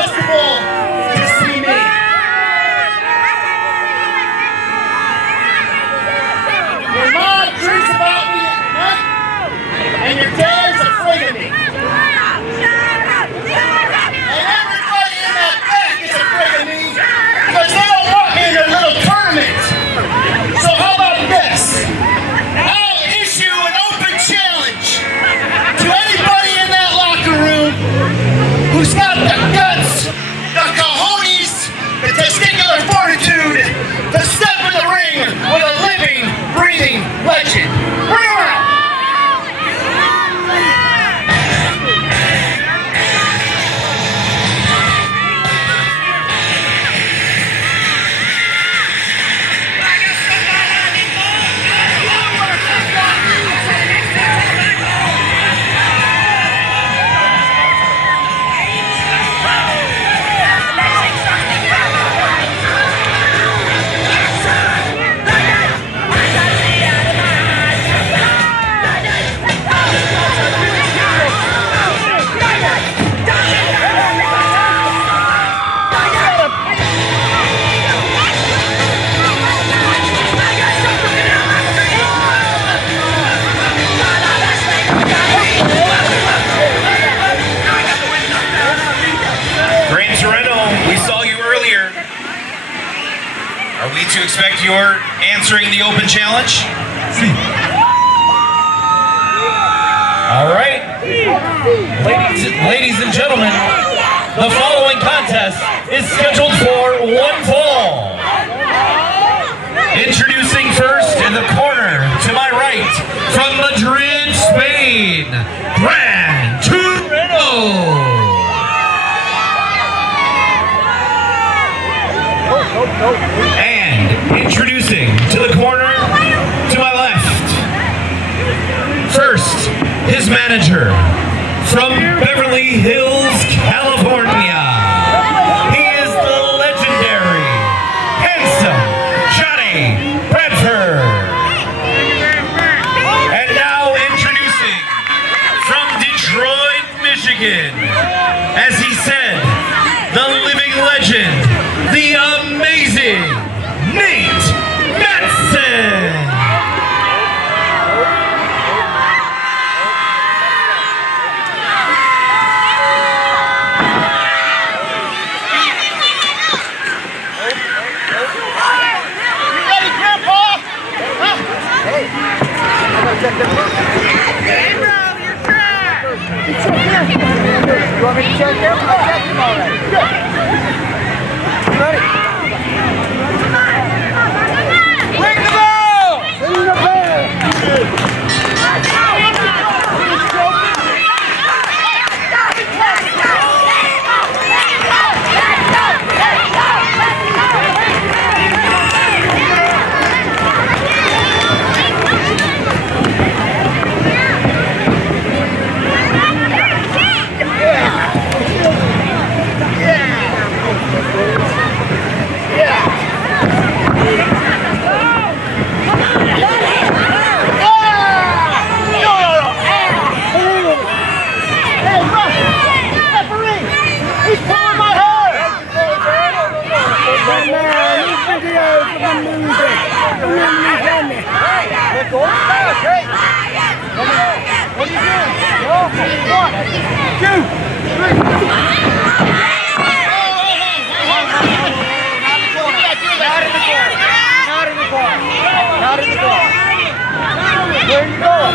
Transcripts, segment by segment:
festival to see me. Your mom dreams about me at night, and your dad's afraid of me. And everybody in that back is afraid of me because they don't want me in their little tournament. So how about this? I'll issue an open challenge to anybody in that locker room who's got the guts, the cojones, the testicular fortitude to step in the ring with a living, breathing legend. Bring him out! Trueno, we saw you earlier. Are we to expect you're answering the open challenge? All right. Ladies and gentlemen, the following contest is scheduled for one fall. Introducing first in the corner to my right, from Madrid, Spain, Gran, Trueno. And introducing to the corner to my left, first, his manager from Beverly Hills, California. He is the legendary, handsome Johnny Bradford. And now introducing from Detroit, Michigan, as he said, the living legend, the amazing Mattson. You ready, Grandpa? Huh? Hey, I gotta check them out. Hey, bro, you're trapped. You want me to check them? I'll check them already. Good. Ready? Bring the ball! Bring the ball! Where you going?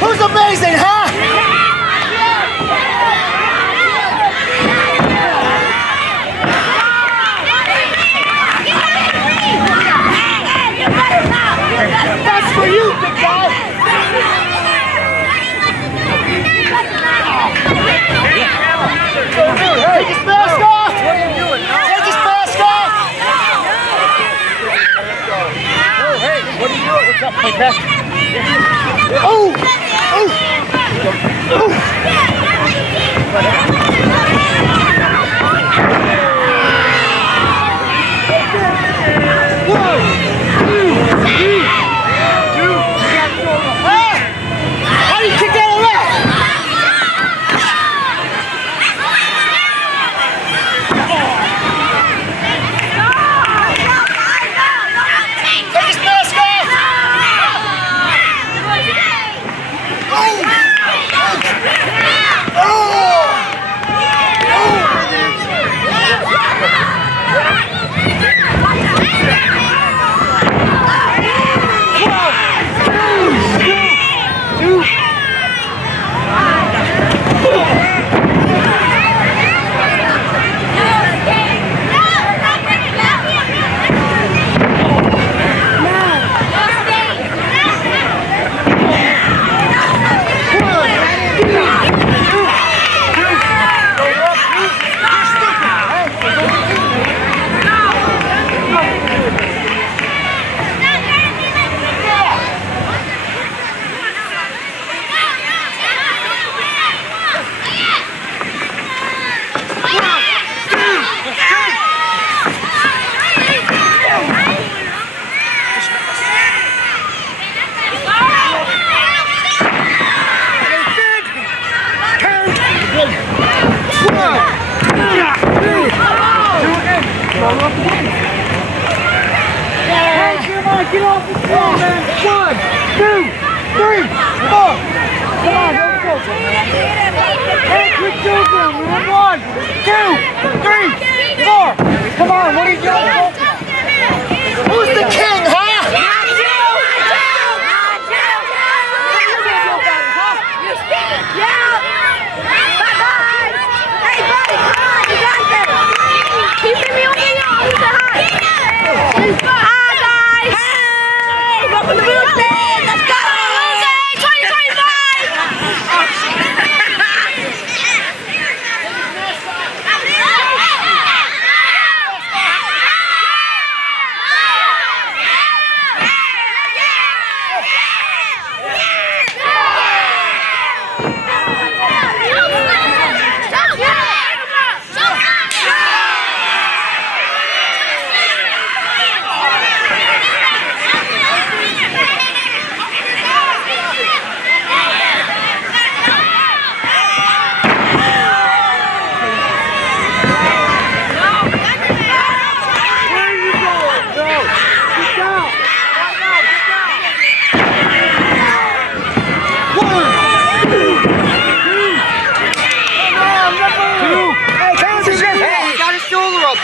Who's amazing, huh? That's for you, big guy. Take his mask off. Take his mask off. Oh, hey, what are you doing? What's up, my back? Oh! How do you kick out of that? Take his mask off! Get off the floor, man! 1, 2, 3, 4! Come on, let's go! Hey, quick down, man! 1, 2, 3, 4! Come on, what are you doing? Who's the king, huh? Hey, got his shoulder up.